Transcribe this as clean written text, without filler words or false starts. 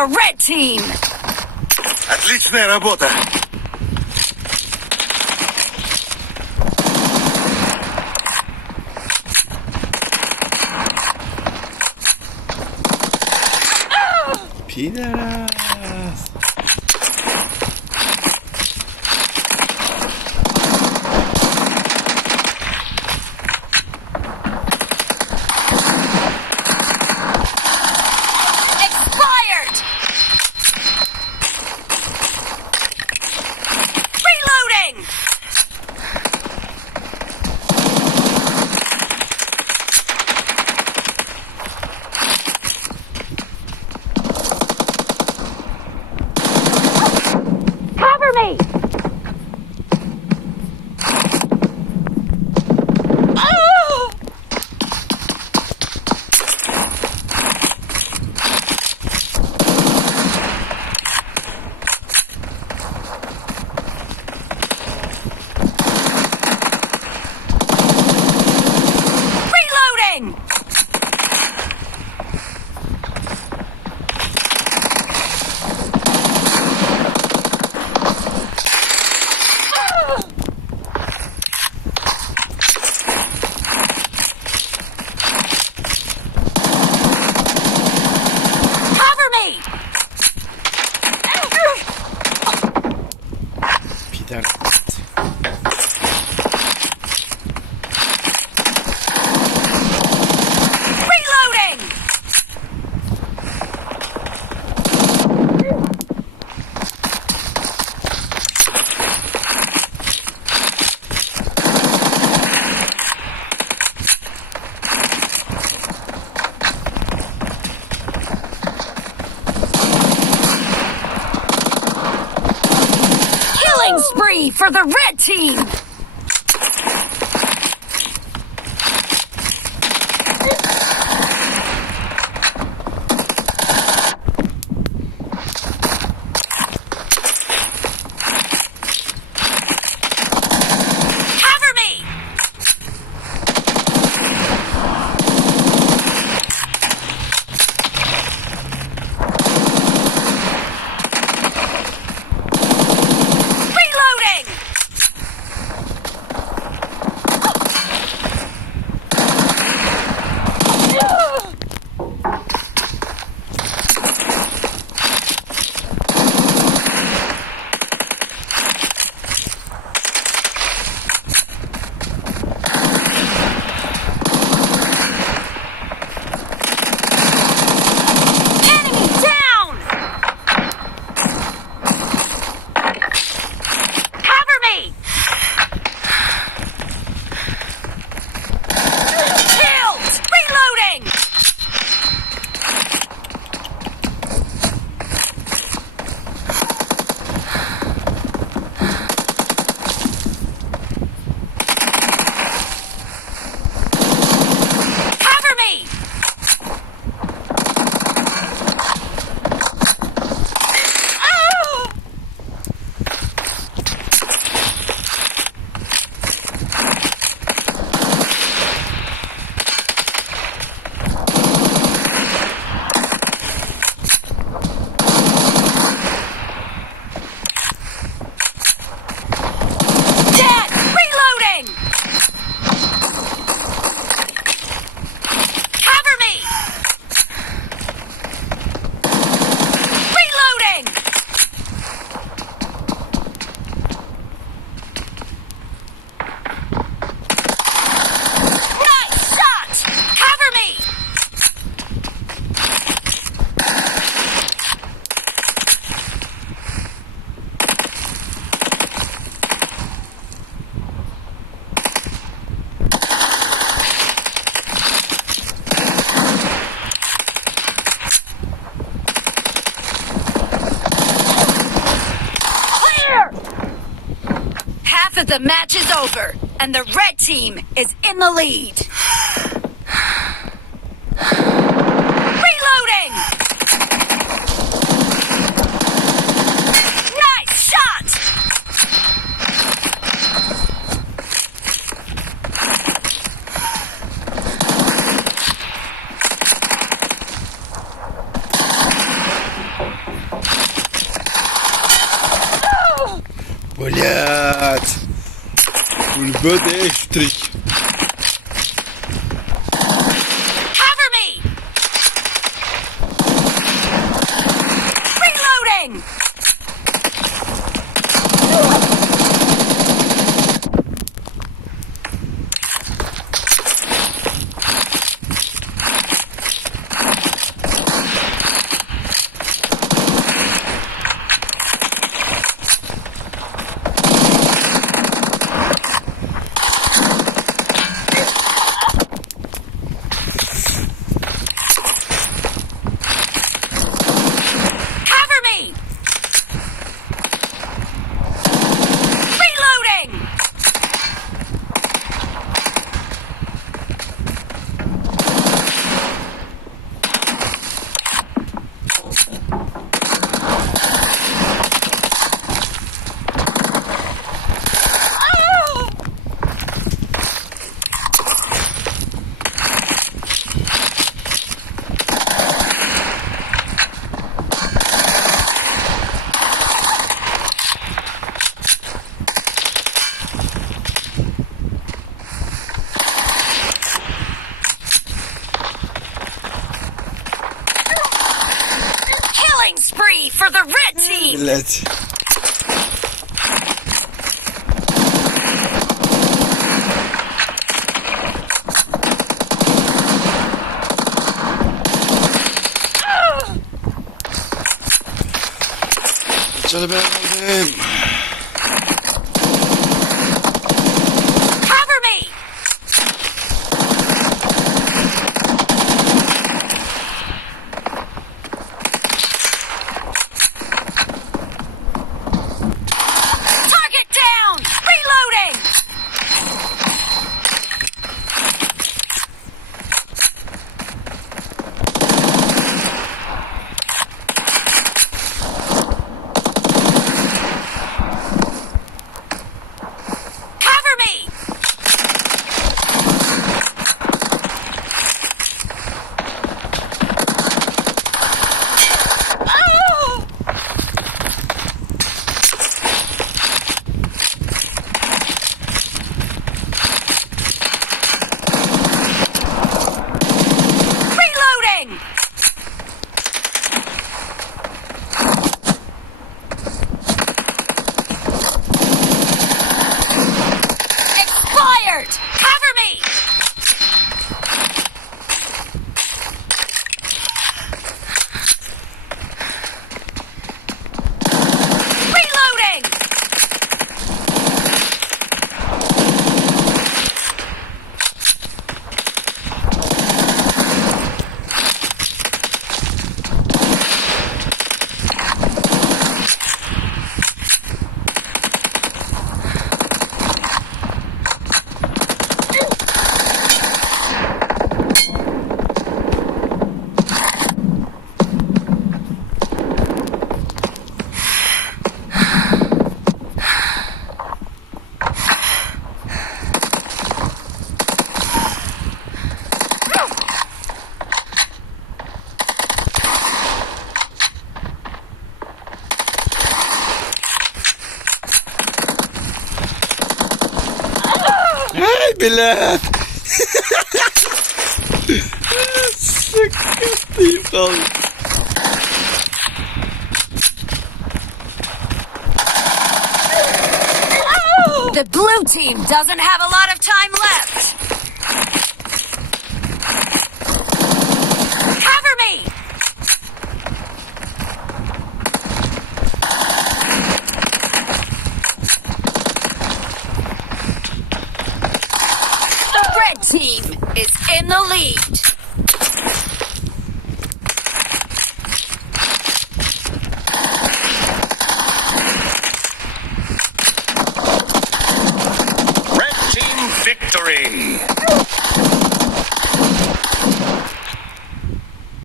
the red team. Отличная работа. Пидорас. Expired. Reloading. Cover me. Oh! Reloading. Cover me. Pidorас. Reloading. Killing spree for the red team. Cover me. Reloading. Enemy down. Cover me. Killed. Reloading. Cover me. Oh! Dead. Reloading. Cover me. Reloading. Nice shot. Cover me. Clear. Half of the match is over, and the red team is in the lead. Reloading. Nice shot. Блять. Ульбёде штрик. Cover me! Reloading! Cover me! Reloading! Killing spree for the red team! Блять. Canı ben aldım. Cover me! Target down! Reloading! Cover me! Reloading! Expired! Cover me! Reloading! Ай, блядь. Сука, ты ебал. The blue team doesn't have a lot of time left. Cover me! The red team is in the lead.